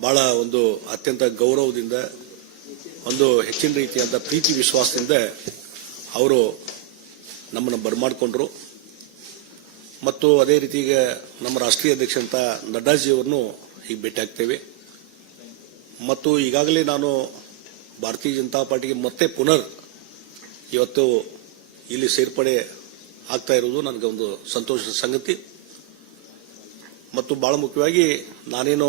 ಬಹಳ ಒಂದು ಅತ್ಯಂತ ಗೌರವದಿಂದ, ಒಂದು ಹೆಚ್ಚಿನ ರೀತಿಯಾದ ಪ್ರೀತಿ ವಿಶ್ವಾಸದಿಂದ ಅವರು ನಮ್ಮನ್ನು ಬರಮಾಡಿಕೊಂಡ್ರು. ಮತ್ತು ಅದೇ ರೀತಿ ನಮ್ಮ ರಾಷ್ಟ್ರೀಯ ಅಧ್ಯಕ್ಷ ಅಂತ ನಡ್ಡಾಜಿಯವರನ್ನು ಈಗ ಭೇಟಿ ಆಗ್ತೇವೆ. ಮತ್ತು ಈಗಾಗಲೇ ನಾನು ಭಾರತೀಯ ಜನತಾ ಪಾರ್ಟಿಗೆ ಮತ್ತೆ ಪುನರ್ ಇವತ್ತು ಇಲ್ಲಿ ಸೇರ್ಪಡೆ ಆಗ್ತಾ ಇರುವುದು ನನಗೆ ಒಂದು ಸಂತೋಷದ ಸಂಗತಿ. ಮತ್ತು ಬಹಳ ಮುಖ್ಯವಾಗಿ ನಾನೇನು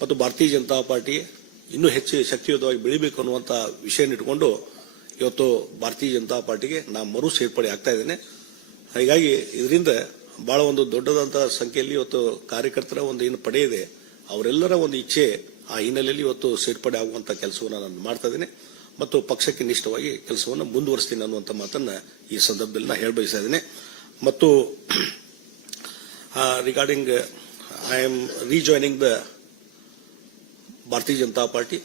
ಮತ್ತು ಭಾರತೀಯ ಜನತಾ ಪಾರ್ಟಿ ಇನ್ನೂ ಹೆಚ್ಚು ಶಕ್ತಿಯುತವಾಗಿ ಬೆಳಿಬೇಕು ಅನ್ನುವಂಥ ವಿಷಯನ ಇಟ್ಟುಕೊಂಡು ಇವತ್ತು ಭಾರತೀಯ ಜನತಾ ಪಾರ್ಟಿಗೆ ನಾನು ಮರು ಸೇರ್ಪಡೆ ಆಗ್ತಾ ಇದ್ದೇನೆ. ಹೀಗಾಗಿ ಇದರಿಂದ ಬಹಳ ಒಂದು ದೊಡ್ಡದಂತ ಸಂಖ್ಯೆಯಲ್ಲಿ ಇವತ್ತು ಕಾರ್ಯಕರ್ತರ ಒಂದು ಏನು ಪಡೆ ಇದೆ, ಅವರೆಲ್ಲರ ಒಂದು ಇಚ್ಛೆ ಆ ಹಿನ್ನೆಲೆಯಲ್ಲಿ ಇವತ್ತು ಸೇರ್ಪಡೆ ಆಗುವಂಥ ಕೆಲಸವನ್ನು ನಾನು ಮಾಡ್ತಾ ಇದ್ದೇನೆ. ಮತ್ತು ಪಕ್ಷಕ್ಕೆ ನಿಷ್ಠವಾಗಿ ಕೆಲಸವನ್ನು ಮುಂದುವರಿಸ್ತೀನಿ ಅನ್ನುವಂಥ ಮಾತನ್ನ ಈ ಸಂದರ್ಭದಲ್ಲಿ ನಾನು ಹೇಳಬಯಸ್ತಾ ಇದ್ದೇನೆ. ಮತ್ತು regarding I am rejoining the Bharatiya Janata Party.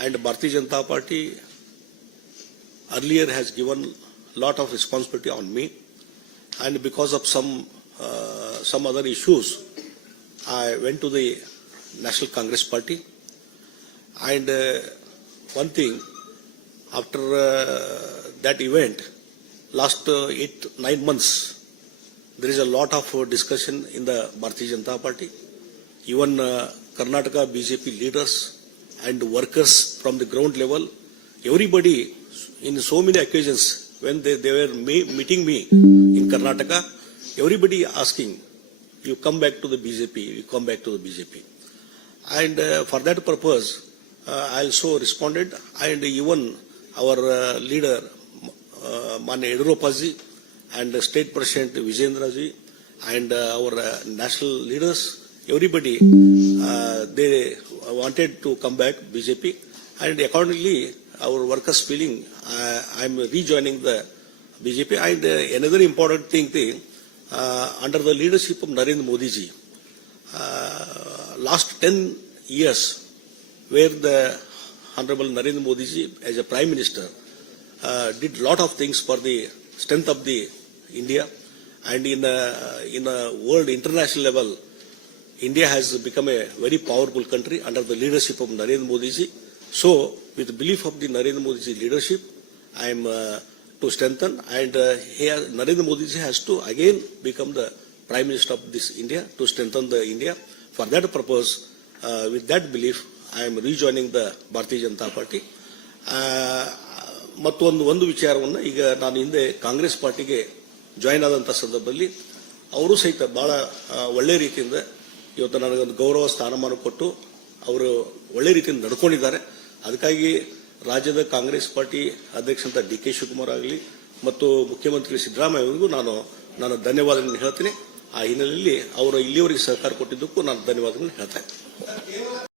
And Bharatiya Janata Party earlier has given lot of responsibility on me. And because of some, uh, some other issues, I went to the National Congress Party. And uh, one thing, after uh, that event, last uh, eight, nine months, there is a lot of uh, discussion in the Bharatiya Janata Party. Even uh, Karnataka BJP leaders and workers from the ground level, everybody in so many occasions when they, they were me, meeting me in Karnataka, everybody asking, you come back to the BJP, you come back to the BJP. And uh, for that purpose, uh, I also responded and even our uh, leader, uh, Mane and State President Vijendraji and uh, our uh, national leaders, everybody, uh, they wanted to come back BJP and accordingly our workers feeling uh, I'm rejoining the BJP and uh, another important thing, thing uh, under the leadership of Narendra Modi ji, uh, last 10 years where the Honorable Narendra Modi ji as a Prime Minister uh, did a lot of things for the strength of the India. And in a, in a world international level India has become a very powerful country under the leadership of Narendra Modi ji. So, with belief of the Narendra Modi ji leadership I am uh, to strengthen, and uh, here Narendra Modi ji has to again become the Prime Minister of this India to strengthen the India. For that purpose, uh, with that belief, I am rejoining the Bharatiya Janata Party. Uh, ಮತ್ತೊಂದು ಒಂದು ವಿಚಾರವನ್ನು ಈಗ ನಾನು ಹಿಂದೆ ಕಾಂಗ್ರೆಸ್ ಪಾರ್ಟಿಗೆ join ಆದಂಥ ಸಂದರ್ಭದಲ್ಲಿ ಅವರು ಸಹಿತ ಭಾಳ ಒಳ್ಳೆ ರೀತಿಯಿಂದ ಇವತ್ತು ನನಗೊಂದು ಗೌರವ ಸ್ಥಾನಮಾನ ಕೊಟ್ಟು ಅವರು ಒಳ್ಳೆ ರೀತಿಯಿಂದ ನಡ್ಕೊಂಡಿದ್ದಾರೆ. ಅದಕ್ಕಾಗಿ ರಾಜ್ಯದ ಕಾಂಗ್ರೆಸ್ ಪಾರ್ಟಿ ಅಧ್ಯಕ್ಷಂತ ಡಿ ಕೆ ಶಿವಕುಮಾರ್ ಆಗಲಿ ಮತ್ತು ಮುಖ್ಯಮಂತ್ರಿ ಸಿದ್ದರಾಮಯ್ಯ ಅವರಿಗೂ ನಾನು ನಾನು ಧನ್ಯವಾದಗಳನ್ನು ಹೇಳ್ತೀನಿ. ಆ ಹಿನ್ನೆಲೆಯಲ್ಲಿ ಅವರು ಇಲ್ಲಿಯವರೆಗೆ ಸಹಕಾರ ಕೊಟ್ಟಿದ್ದಕ್ಕೂ ನಾನು ಧನ್ಯವಾದಗಳನ್ನು ಹೇಳ್ತಾ ಇದ್ದೀನಿ